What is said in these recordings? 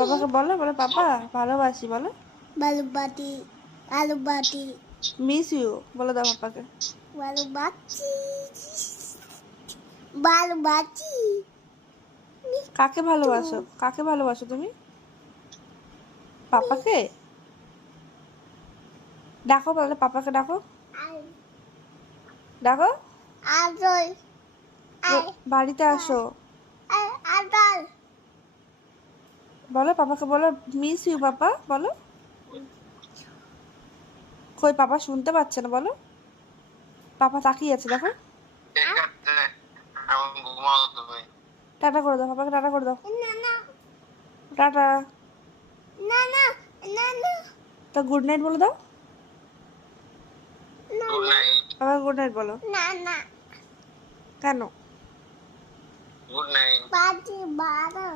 পাপাকে বলো, বলো পাপা ভালোবাসি, বলো ভালোবাসি ভালোবাসি মিস ইউ, বলে দাও পাপাকে। ভালোবাসি ভালোবাসি কাকে ভালোবাসো, কাকে ভালোবাসো তুমি? পাপাকে ডাকো, বলে পাপাকে ডাকো, ডাকো আদর বাড়িতে আসো, আদর বলো পাপাকে, বলো মিস ইউ পাপা, বলো। কই পাপা শুনতে পাচ্ছে না, বলো। পাপা তাকিয়ে আছে, দেখো। টাটা করে দাও পাপাকে, টাটা করে দাও, না না টাটা। না না না না তা গুড নাইট বলে দাও, গুড নাইট। পাপাকে গুড নাইট বলো। না না কেন? Good night. বাজি বারো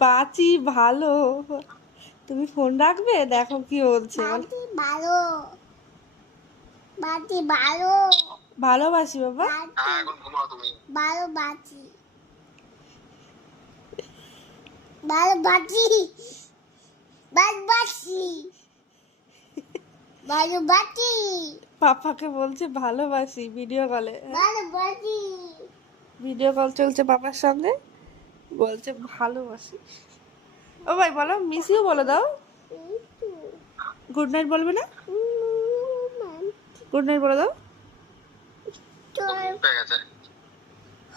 পাঁচি ভালো। তুমি ফোন রাখবে, দেখো কি বলছে, বলো। বাজি বারো বাজি বারো ভালোবাসি বাবা। হ্যাঁ এখন ঘুমাও তুমি। বারো বাজি বারো বাজি বারো বাজি বারো বাজি পাপাকে বলছে ভালোবাসি ভিডিও কলে, বারো বাজি ভিডিও কল চলছে পাপার সঙ্গে, বলছে ভালোবাসি। ও ভাই বলো মিস ইউ বলে দাও। গুড নাইট বলবে না? গুড নাইট বলে দাও। হয়ে গেছে।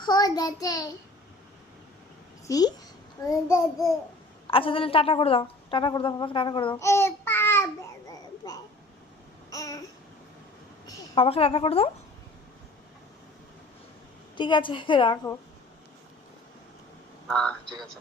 হয়ে কি? গেছে আচ্ছা তাহলে টাটা করে দাও, টাটা করে দাও পাপাকে, টাটা করে দাও, এ পাবে পাপাকে টাটা করে দাও। ঠিক আছে রাখো। হ্যাঁ ঠিক আছে।